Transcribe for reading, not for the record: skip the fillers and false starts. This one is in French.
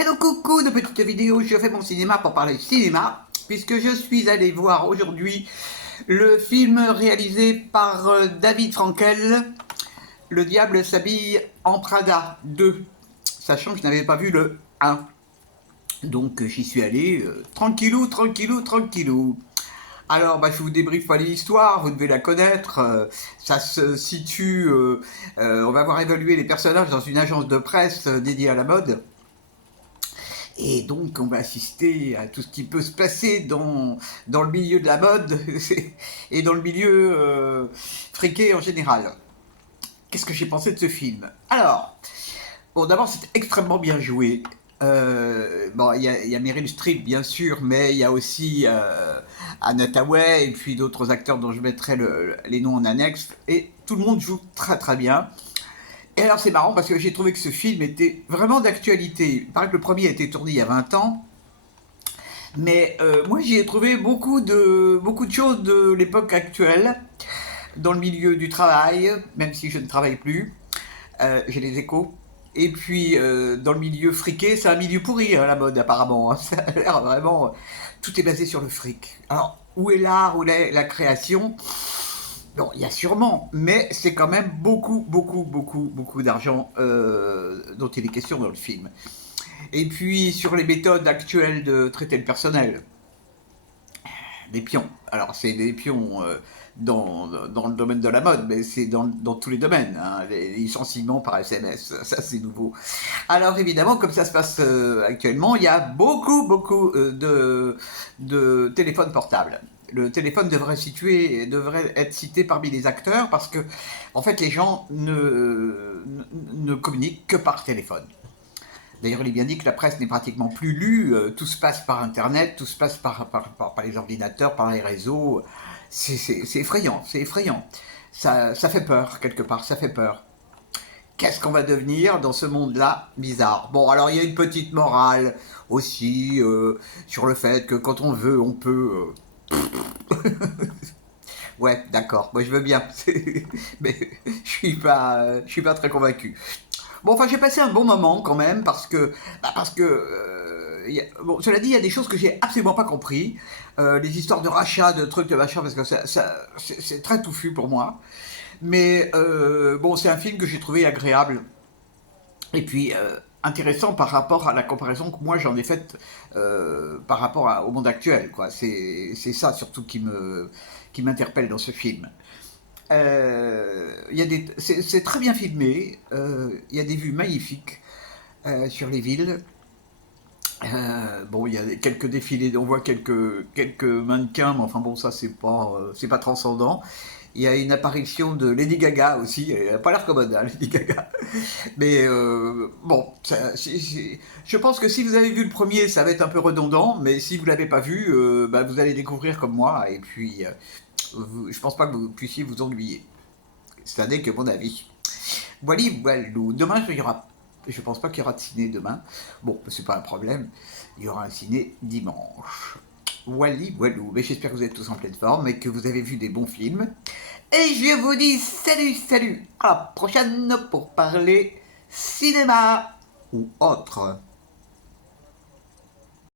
Hello coucou de petite vidéo, je fais mon cinéma pour parler cinéma, puisque je suis allé voir aujourd'hui le film réalisé par David Frankel, Le diable s'habille en Prada 2, sachant que je n'avais pas vu le 1. Donc j'y suis allé tranquillou, tranquillou, tranquillou. Alors, je vous débriefe pas l'histoire, vous devez la connaître. Ça se situe, on va voir évoluer les personnages dans une agence de presse dédiée à la mode. Et donc, on va assister à tout ce qui peut se passer dans le milieu de la mode et dans le milieu friqué en général. Qu'est-ce que j'ai pensé de ce film? Alors, bon, d'abord, c'est extrêmement bien joué. Bon, il y a Meryl Streep, bien sûr, mais il y a aussi Anna Hathaway et puis d'autres acteurs dont je mettrai les noms en annexe. Et tout le monde joue très très bien. Et alors c'est marrant parce que j'ai trouvé que ce film était vraiment d'actualité. Il paraît que le premier a été tourné il y a 20 ans, mais moi j'y ai trouvé beaucoup de choses de l'époque actuelle, dans le milieu du travail, même si je ne travaille plus, j'ai les échos. Et puis dans le milieu friqué, c'est un milieu pourri hein, la mode apparemment, hein. Ça a l'air vraiment... Tout est basé sur le fric. Alors où est l'art, où est la création? Bon, il y a sûrement, mais c'est quand même beaucoup d'argent dont il est question dans le film. Et puis sur les méthodes actuelles de traiter le personnel, des pions. Alors c'est des pions dans le domaine de la mode, mais c'est dans tous les domaines. Hein. Les licenciements par SMS, ça c'est nouveau. Alors évidemment, comme ça se passe actuellement, il y a beaucoup de téléphones portables. Le téléphone devrait être cité parmi les acteurs parce que, en fait, les gens ne communiquent que par téléphone. D'ailleurs, il est bien dit que la presse n'est pratiquement plus lue, tout se passe par Internet, tout se passe par les ordinateurs, par les réseaux. C'est effrayant, c'est effrayant. Ça fait peur, quelque part, ça fait peur. Qu'est-ce qu'on va devenir dans ce monde-là bizarre? Bon, alors il y a une petite morale aussi sur le fait que quand on veut, on peut... Ouais, d'accord, moi je veux bien, mais je suis pas très convaincu. Bon, enfin, j'ai passé un bon moment quand même parce que, bon, cela dit, il y a des choses que j'ai absolument pas compris. Les histoires de rachat, de trucs, de machin, parce que c'est très touffu pour moi. Mais bon, c'est un film que j'ai trouvé agréable. Et puis intéressant par rapport à la comparaison que moi j'en ai faite par rapport au monde actuel. Quoi. C'est ça surtout qui m'interpelle dans ce film. C'est très bien filmé, il y a des vues magnifiques sur les villes. Bon, il y a quelques défilés, on voit quelques mannequins, mais enfin bon, ça c'est pas transcendant. Il y a une apparition de Lady Gaga aussi, elle n'a pas l'air commode, hein, Lady Gaga. Mais bon, je pense que si vous avez vu le premier, ça va être un peu redondant, mais si vous l'avez pas vu, vous allez découvrir comme moi, et puis je pense pas que vous puissiez vous ennuyer. Ça n'est que mon avis. Voilà, voilou. Demain, je pense pas qu'il y aura de ciné demain. Bon, c'est pas un problème. Il y aura un ciné dimanche. Wally, voilou. Mais j'espère que vous êtes tous en pleine forme et que vous avez vu des bons films. Et je vous dis salut, salut. À la prochaine pour parler cinéma ou autre.